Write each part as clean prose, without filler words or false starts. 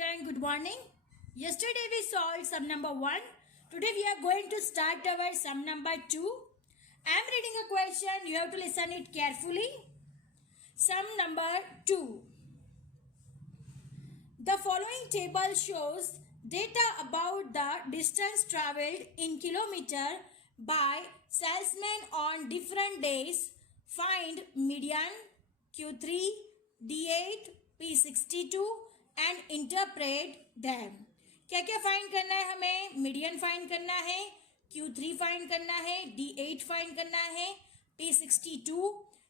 student, good morning. Yesterday we solved sum number 1. Today we are going to start our sum number 2. I am reading a question. You have to listen it carefully. Sum number 2. The following table shows data about the distance travelled in kilometer by salesmen on different days. Find median, Q3, D8, P62 and interpret them. क्या क्या find करना है हमें? Median find करना है, Q3 find करना है, D8 find करना है, P62.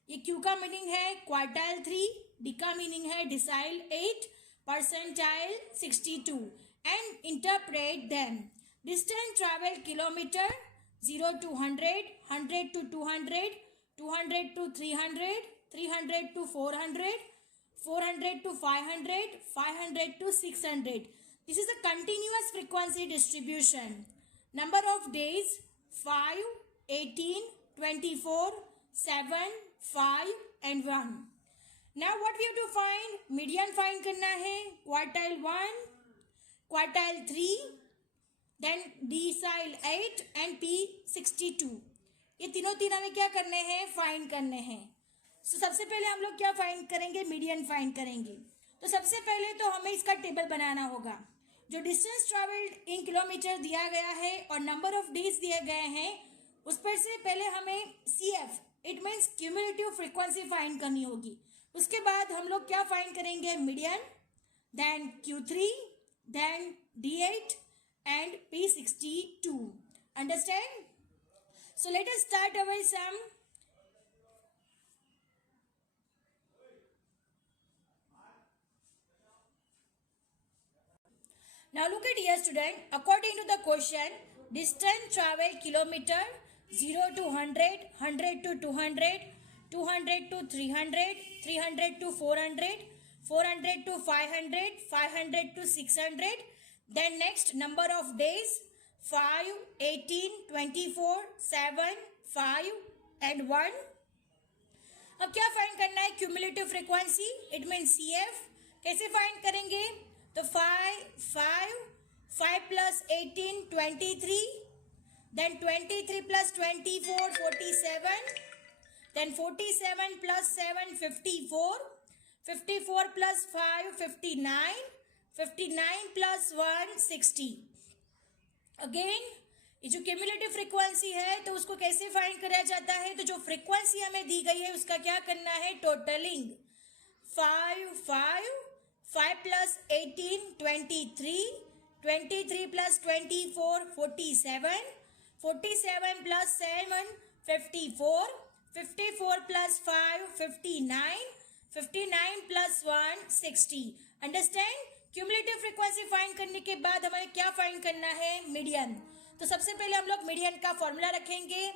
ये Q का मीनिंग है क्वार्टाइल 3, D का मीनिंग है decile 8, percentile 62 and interpret them. Distance travel kilometre 0 to 100, 100 to 200, 200 to 300, 300 to 400, 400 to 500, 500 to 600. This is a continuous frequency distribution. Number of days 5, 18, 24, 7, 5 and 1. Now what we have to find? Median find करना है, quartile 1, quartile 3, then decile 8 and P62. ये तीनों हमें क्या करने हैं? Find करने हैं. तो सबसे पहले हम लोग क्या फाइंड करेंगे? मीडियन फाइंड करेंगे. तो सबसे पहले तो हमें इसका टेबल बनाना होगा. जो डिस्टेंस ट्रैवल्ड इन किलोमीटर दिया गया है और नंबर ऑफ डेज दिए गए हैं, उस पर से पहले हमें CF it means cumulative frequency find करनी होगी. उसके बाद हम लोग क्या फाइंड करेंगे? Median, then Q3, then D8 and P62. Understand? So let us start our sum. Now look at here student, according to the question, distance travel kilometer 0 to 100, 100 to 200, 200 to 300, 300 to 400, 400 to 500, 500 to 600. Then next number of days 5, 18, 24, 7, 5 and 1. अब क्या find करना है? Cumulative frequency it mean CF. कैसे find करेंगे? तो 5 plus 18 23, then 23 plus 24 47, then 47 plus 7 54, 54 plus 5 59, 59 plus 1 60. Again ये जो cumulative frequency है तो उसको कैसे फाइंड करा जाता है? तो जो फ्रीक्वेंसी हमें दी गई है उसका क्या करना है? Totalling. 5 plus 18 23, 23 plus 24 47, 47 plus 7 54, 54 plus 5 59, 59 plus 1 60. Understand? Cumulative frequency find करने के बाद हमें क्या फाइंड करना है? मीडियन. तो सबसे पहले हम लोग मीडियन का फॉर्मूला रखेंगे.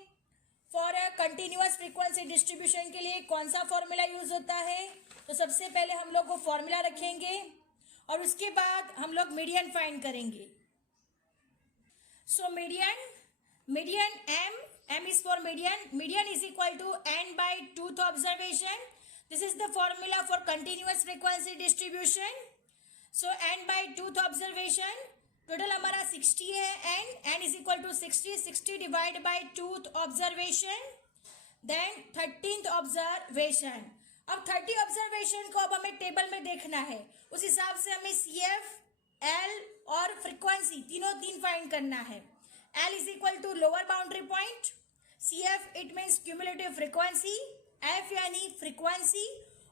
For a continuous frequency distribution के लिए कौन सा फॉर्मूला यूज होता है? तो सबसे पहले हम लोग वो फॉर्मूला रखेंगे और उसके बाद हम लोग मीडियन फाइंड करेंगे. So median m is for median is equal to n by 2th observation. This is the formula for continuous frequency distribution. So n by 2th observation, total हमारा 60 है. n is equal to 60 divided by 2th observation, then 13th observation. अब 30 observation को अब हमें table में देखना है. उस हिसाब से हमें CF, L और फ्रीक्वेंसी तीन फाइंड करना है. L is equal to lower boundary point, CF it means cumulative frequency, F यानी फ्रीक्वेंसी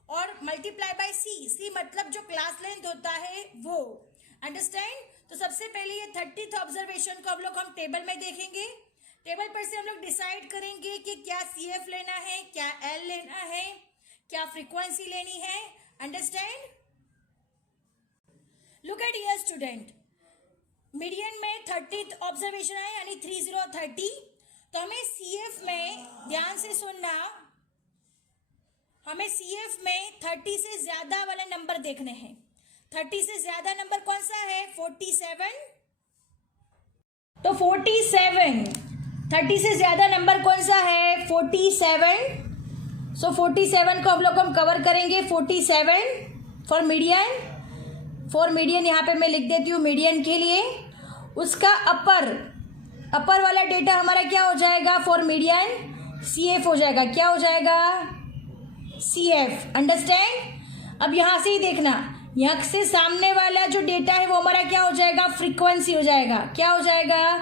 और मल्टीप्लाई बाय C मतलब जो क्लास लेंथ होता है वो. अंडरस्टैंड? तो सबसे पहले ये 30th ऑब्जर्वेशन को हम टेबल में देखेंगे. टेबल पर से हम लोग डिसाइड करेंगे कि क्या CF लेना है, क्या L लेना है, क्या फ्रीक्वेंसी लेनी है. Understand? Look at here student, median में 30th ऑब्जर्वेशन है यानी 30. तो हमें CF में ध्यान से सुनना, हमें CF में 30 से ज्यादा वाले नंबर देखने हैं. 30 से ज्यादा नंबर कौन सा है? 47. तो 47, 30 से ज्यादा नंबर कौन सा है? 47. सो 47 को हम कवर करेंगे. 47 फॉर मीडियन. फॉर मीडियन यहाँ पे मैं लिख देती हूँ मीडियन के लिए। उसका अपर वाला डेटा हमारा क्या हो जाएगा फॉर मीडियन, CF हो जाएगा। क्या हो जाएगा? CF। अंडरस्टैंड? अब यहाँ से ही देखना, यहाँ से सामने वाला जो डेटा है वो हमारा क्या हो जाएगा? फ्रीक्वेंसी हो जाएगा। क्या हो जाएगा?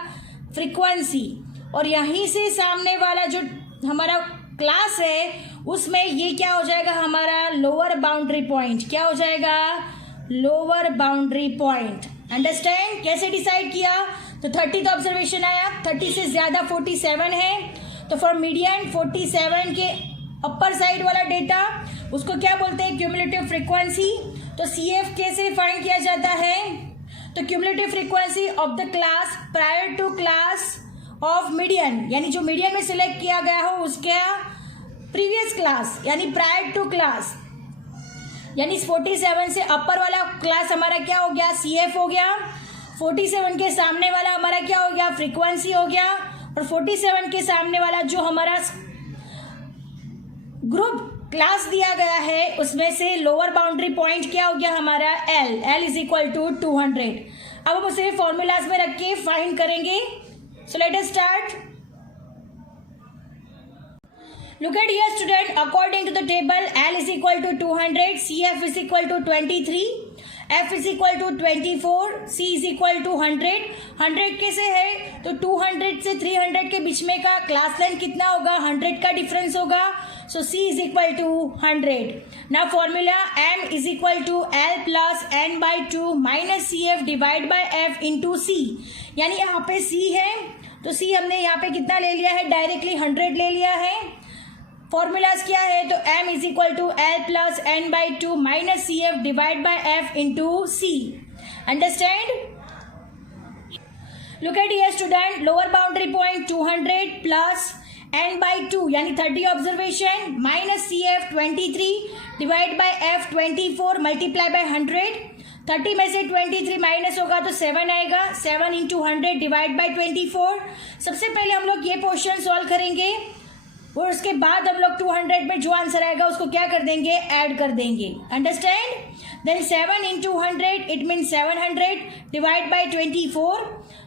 फ्रीक्वेंसी। और यहीं से सामने वाला जो हमारा क्लास है उसमें ये क्या हो जाएगा? हमारा लोअर बाउंड्री पॉइंट। क्या हो जाएगा? Lower boundary point. अंडरस्टैंड? कैसे डिसाइड किया? तो 30 तो ऑब्जर्वेशन आया, 30 से ज्यादा 47 है, तो फॉर मीडियन 47 के अपर साइड वाला डेटा उसको क्या बोलते हैं? Cumulative frequency. तो CF कैसे फाइंड किया जाता है? तो cumulative frequency of the class prior to class of median, यानी जो मीडियन में सिलेक्ट किया गया हो उसके प्रीवियस क्लास, यानी प्रायर टू क्लास, यानी 47 से अपर वाला क्लास हमारा क्या हो गया? CF हो गया। 47 के सामने वाला हमारा क्या हो गया? फ्रीक्वेंसी हो गया। और 47 के सामने वाला जो हमारा ग्रुप क्लास दिया गया है उसमें से लोअर बाउंड्री पॉइंट क्या हो गया हमारा? L is equal to 200। अब हम उसे फॉर्मूलाज में रख के फाइंड करेंगे। सो let us start. Look at here student, according to the table L is equal to 200, CF is equal to 23, F is equal to 24, C is equal to 100। 100 कैसे है? तो 200 से 300 के बीच में का क्लास लेंथ कितना होगा? 100 का डिफरेंस होगा। सो C is equal to 100। Now formula M is equal to L plus N by 2 minus CF divide by F into C। यानी यहाँ पे C है तो C हमने यहाँ पे कितना ले लिया है? डायरेक्टली 100 ले लिया है। फॉर्मूलाज क्या है? तो M is equal to L plus N by 2 minus CF divide by F into C। Understand? Look at here student, lower boundary point 200 plus N by 2 यानी 30 observation minus CF 23 divide by F 24 multiply by 100। 30 में से 23 minus होगा तो 7 आएगा। 7 into 100 divide by 24। सबसे पहले हम लोग ये क्वेश्चन सॉल्व करेंगे और उसके बाद हम लोग 200 में जो आंसर आएगा उसको क्या कर देंगे? ऐड कर देंगे। Understand? Then 7 into 100 it mean 700 divide by 24।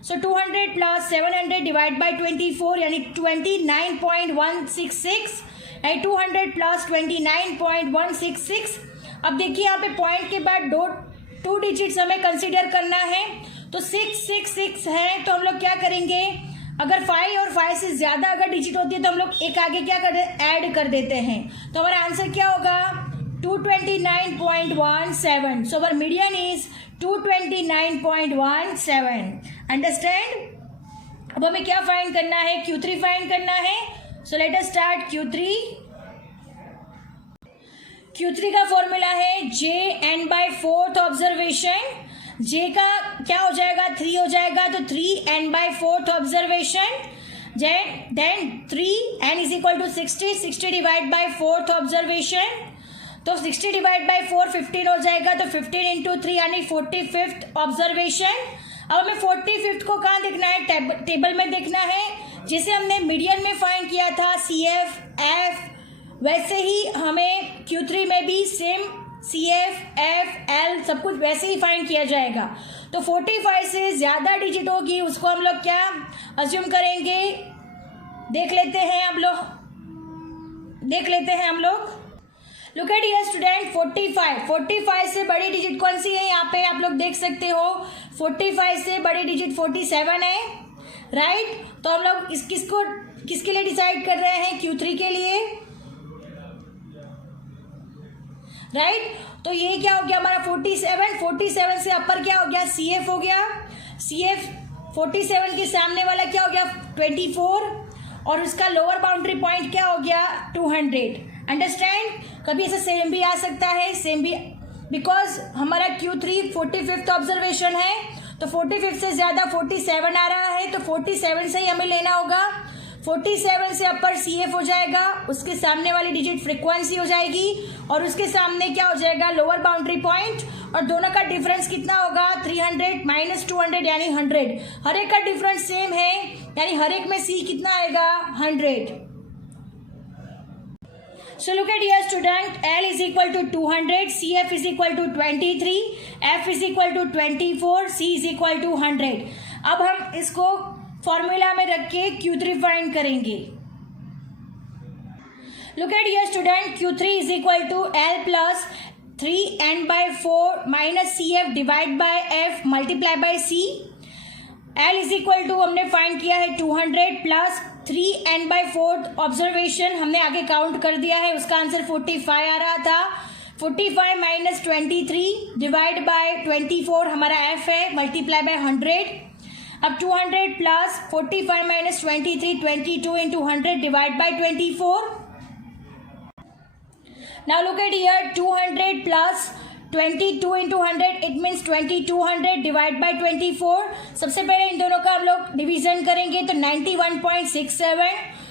So 200 plus 700 divide by 24 यानी 29.166 एंड 200 प्लस 29.166। अब देखिए यहाँ पे पॉइंट के बाद टू डिजिट्स हमें कंसिडर करना है, तो 666 है तो हम लोग क्या करेंगे? अगर 5 और 5 से ज्यादा अगर डिजिट होती है तो हम लोग एक आगे क्या कर ऐड कर देते हैं, तो हमारा आंसर क्या होगा? 229.17। सो अवर मीडियन इज 229.17। अंडरस्टैंड? अब हमें क्या फाइंड करना है? Q3 फाइंड करना है। सो let us start Q3। Q3 का फॉर्मूला है JN bye 4th observation. J का क्या हो जाएगा? 3 हो जाएगा तो 3N by 4th observation. Then 3N is equal to 60 divide by 4th observation. तो 60 डिवाइड बाय 4 15 हो जाएगा तो 15 इंटू 3 यानी 45th ऑब्जर्वेशन। अब हमें 45th को कहाँ देखना है? टेबल में देखना है। जैसे हमने मीडियन में फाइंड किया था CF F, वैसे ही हमें Q3 में भी सेम CF F L सब कुछ वैसे ही फाइंड किया जाएगा। तो 45 से ज्यादा डिजिट होगी उसको हम लोग क्या अज्यूम करेंगे? देख लेते हैं हम लोग। लुक एट हियर स्टूडेंट, 45 से बड़ी डिजिट कौन सी है? यहाँ पे आप लोग देख सकते हो 45 से बड़ी डिजिट 47 है, राइट? तो हम लोग किसके लिए डिसाइड कर रहे हैं? Q3 के लिए, राइट? तो ये क्या हो गया हमारा? 47 से अपर क्या हो गया? CF हो गया। CF 47 के सामने वाला क्या हो गया? 24 और उसका लोअर बाउंड्री पॉइंट क्या हो गया? 200। अंडरस्टैंड? कभी ऐसा सेम भी आ सकता है, सेम भी, बिकॉज हमारा Q3 45th ऑब्जर्वेशन है तो 45 से ज्यादा 47 आ रहा है तो 47 से ही हमें लेना होगा। 47 से अपर CF हो जाएगा, उसके सामने वाली डिजिट फ्रीक्वेंसी हो जाएगी और उसके सामने क्या हो जाएगा? Lower boundary point. और दोनों का डिफरेंस कितना होगा? 300 माइनस 200 यानी 100। हर एक का डिफरेंस सेम है यानी हर एक में C कितना आएगा? 100। So look at here student, L is equal to 200, CF is equal to 23, F is equal to 24, C is equal to 100. अब हम इसको फॉर्मूला में रख के Q3 फाइंड करेंगे. Look at here student, Q3 is equal to L plus 3n by 4 minus CF divide by F multiply by C. L is equal to हमने find किया है 200 प्लस 3n by 4 ऑब्जर्वेशन हमने आगे count कर दिया है, उसका आंसर 45 आ रहा था. 45 माइनस 23 डिवाइड बाय 24 हमारा f है, मल्टीप्लाई बाय 100. अब 200 plus 45 minus 23 22 into 100 divide by 24. Now look at here 200 plus 22 into 100 it means 2200 divide by 24. सबसे पहले इन दोनों का हम लोग डिवीजन करेंगे तो 91.67.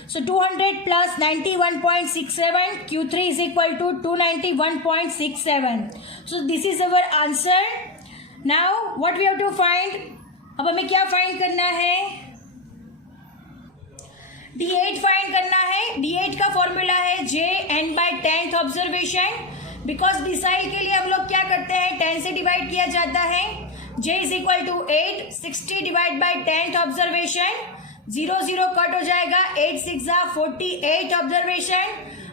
So 200 plus 91.67 Q3 is equal to 291.67. So this is our answer. Now what we have to find. अब हमें क्या फाइंड करना है, D8 फाइंड करना है. D8 का फॉर्मूला है JN by 10th observation. Because decile के लिए हम लोग क्या करते हैं, 10 से डिवाइड किया जाता है. J is equal to 8, 60 divide by 10th observation. 0 0 cut हो जाएगा, 8 6 48 ऑब्जर्वेशन.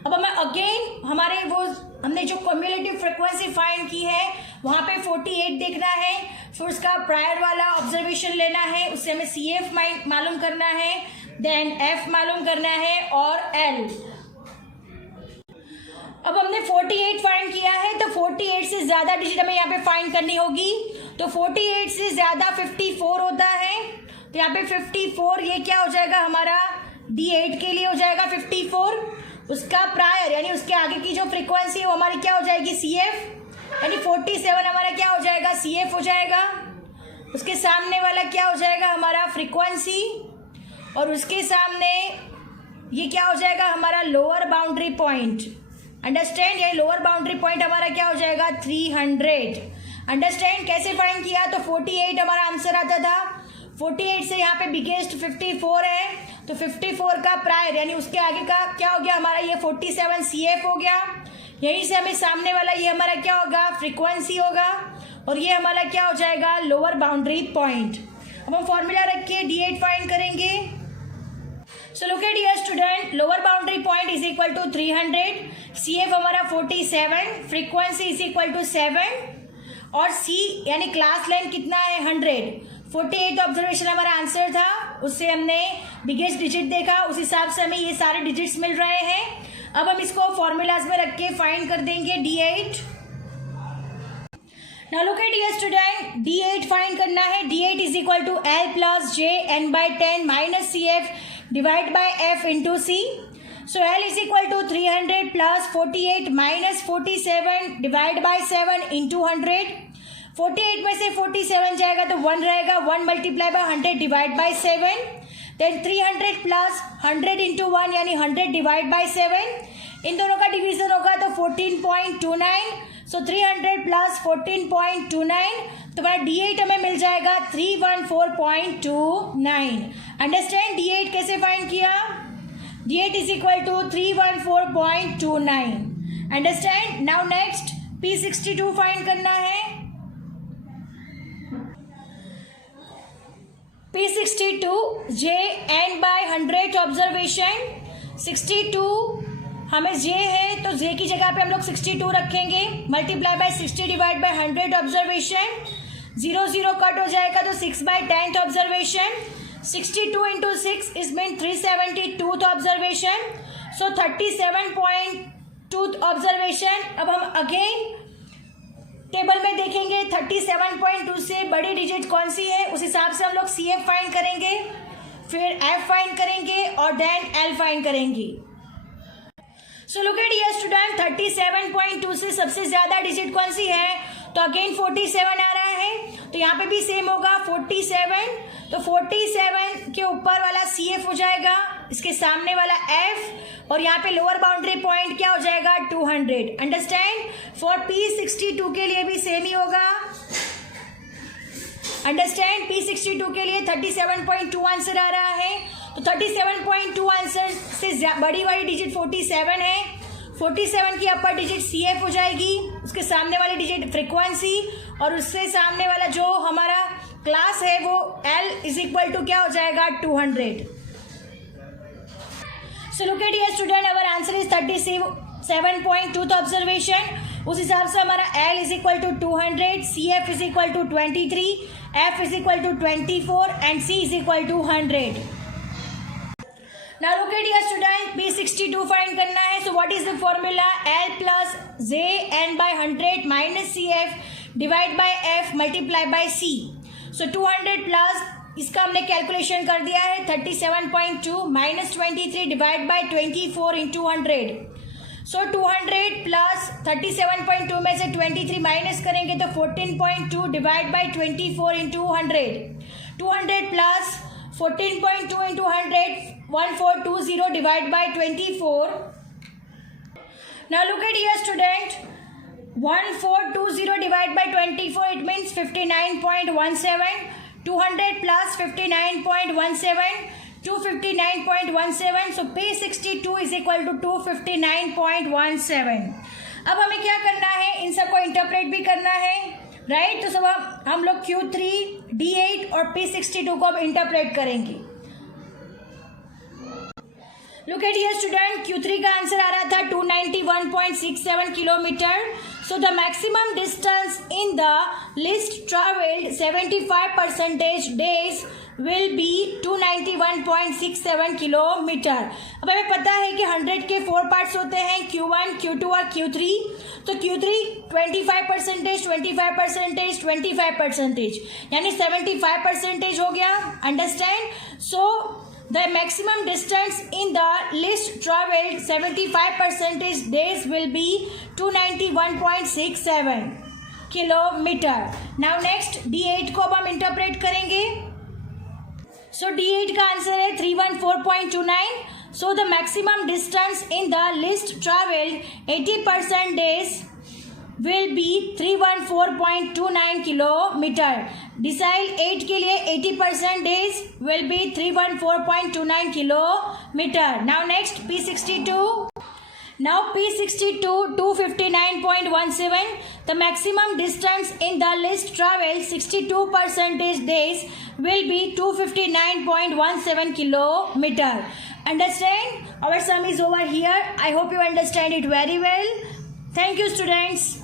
अब हमें अगेन हमारे वो हमने जो क्यूमुलेटिव फ्रीक्वेंसी फाइंड की है वहां पे 48 देखना है, फिर उसका प्रायर वाला ऑब्जर्वेशन लेना है, उससे हमें CF मालूम करना है, देन F मालूम करना है और L. अब हमने 48 फाइंड किया है तो 48 से ज्यादा डिजिट हमें यहाँ पे फाइंड करनी होगी. तो 48 से ज्यादा 54 होता है, तो यहाँ पे 54 ये क्या हो जाएगा हमारा D8 के लिए हो जाएगा 54. उसका प्रायर यानी उसके आगे की जो फ्रीक्वेंसी वो हमारी क्या हो जाएगी CF, यानी 47 हमारा क्या हो जाएगा CF हो जाएगा. उसके सामने वाला क्या हो जाएगा हमारा फ्रीक्वेंसी, और उसके सामने ये क्या हो जाएगा हमारा लोअर बाउंड्री पॉइंट. अंडरस्टैंड, ये लोअर बाउंड्री पॉइंट हमारा क्या हो जाएगा 300. अंडरस्टैंड कैसे फाइंड किया, तो 48 हमारा आंसर आता था. 48 से यहाँ पे बिगेस्ट 54 है, तो 54 का प्रायर यानी उसके आगे का क्या हो गया हमारा ये 47 CF हो गया. यहीं से हमें सामने वाला ये हमारा क्या होगा फ्रीक्वेंसी होगा, और ये हमारा क्या हो जाएगा लोअर बाउंड्री पॉइंट. अब हम फॉर्मूला रख के D8 फाइंड करेंगे. So look at here student, lower boundary point is equal to 300, CF हमारा 47, frequency is equal to 7 और C यानी क्लास लेंथ कितना है 100. 48 ऑब्जर्वेशन हमारा आंसर था, उससे हमने बिगेस्ट डिजिट देखा, उस हिसाब से हमें ये सारे डिजिट्स मिल रहे हैं. अब हम इसको फॉर्मूलाज में रख के फाइंड कर देंगे D8. Now look at here student, D8 find करना है. D8 is equal to L plus J N by 10 minus CF divide by F into C. So L is equal to 300 plus 48 minus 47 divide by 7 into 100. 48 में से 47 जाएगा तो 1 रहेगा, 1 multiply by 100 divide by 7. Then 300 plus 100 into 1 यानी 100 divide by 7. इन दोनों का division होगा तो 14.29. सो 300 प्लस 14.29 तो वह D8 हमें मिल जाएगा 314.29. अंडरस्टैंड D8 कैसे फाइंड किया, D8 is equal to 314.29. Understand. Now next P62 find करना है. P62 JN bye 100 observation. 62 हमें J है तो J की जगह पे हम लोग 62 रखेंगे, multiply by 60 divide by 100 observation. 0 0 cut हो जाएगा तो 6 by 10th observation. 62 into 6 is mean 372th observation. So 37.2 observation. अब हम अगेन टेबल में देखेंगे 37.2 से बड़ी डिजिट कौन सी है, उस हिसाब से हम लोग CF फाइंड करेंगे, फिर F फाइंड करेंगे और देन L फाइंड करेंगे. सो लुक एट हियर स्टूडेंट, 37.2 से सबसे ज्यादा डिजिट कौन सी है, तो अगेन 47 आ रहा है, तो यहाँ पे भी सेम होगा 47. तो 47 के ऊपर वाला CF हो जाएगा, इसके सामने वाला F और यहाँ पे लोअर बाउंड्री पॉइंट क्या हो जाएगा 200. अंडरस्टैंड. फॉर P62 के लिए भी सेम ही होगा. अंडरस्टैंड. P62 के लिए 37.2 आंसर आ रहा है, तो 37.2 आंसर से बड़ी वाली डिजिट 47 है. 47 की अपर डिजिट CF हो जाएगी, उसके सामने वाली डिजिट फ्रीक्वेंसी, और उससे सामने वाला जो हमारा क्लास है वो L इज इक्वल टू क्या हो जाएगा 200. So look at here student, our answer is 37.2 तो ऑब्जर्वेशन, उस हिसाब से हमारा L is equal to 200, CF is equal to 23, F is equal to 24 and C is equal to 100. Now look at here student, P62 find करना है. So what is the formula? L plus J n by 100 minus CF divide by F multiply by C. So 200 plus इसका हमने calculation कर दिया है 37.2 minus 23 divide by 24 into 100. So 200 plus 37.2 में से 23 minus करेंगे तो 14.2 divide by 24 into 100. 200 plus 14.2 into 100, 1420 divide by 24. Now look at here student, 1420 divide by 24, it means 59.17. 200 plus 59.17, 259.17. So P62 is equal to 259.17. अब हमें क्या करना है, इन सबको इंटरप्रेट भी करना है, राइट. तो सब हम लोग Q3, D8 और P62 को अब इंटरप्रेट करेंगे. Look at here student, Q3 का आंसर आ रहा था 291.67 kilometre. So the maximum distance in the list travelled 75% days will be 291.67 kilometre. अब हमें पता है कि 100 के 4 पार्ट्स होते हैं, Q1, Q2 और Q3. तो Q3 25%, 25%, 25%, यानी 75% हो गया. Understand. So the maximum distance in the list traveled 75% days will be 291.67 kilometre. Now next D8 को अब हम इंटरप्रेट करेंगे. So D8 का आंसर है 314.29. So the maximum distance in the list traveled 80% days will be 314.29 kilometre. Decile 8 के लिए 80% days will be 314.29 kilometre. Now next P62. Now P62 259.17. The maximum distance in the list traveled 62% days will be 259.17 kilometer. Understand? Our sum is over here. I hope you understand it very well. Thank you students.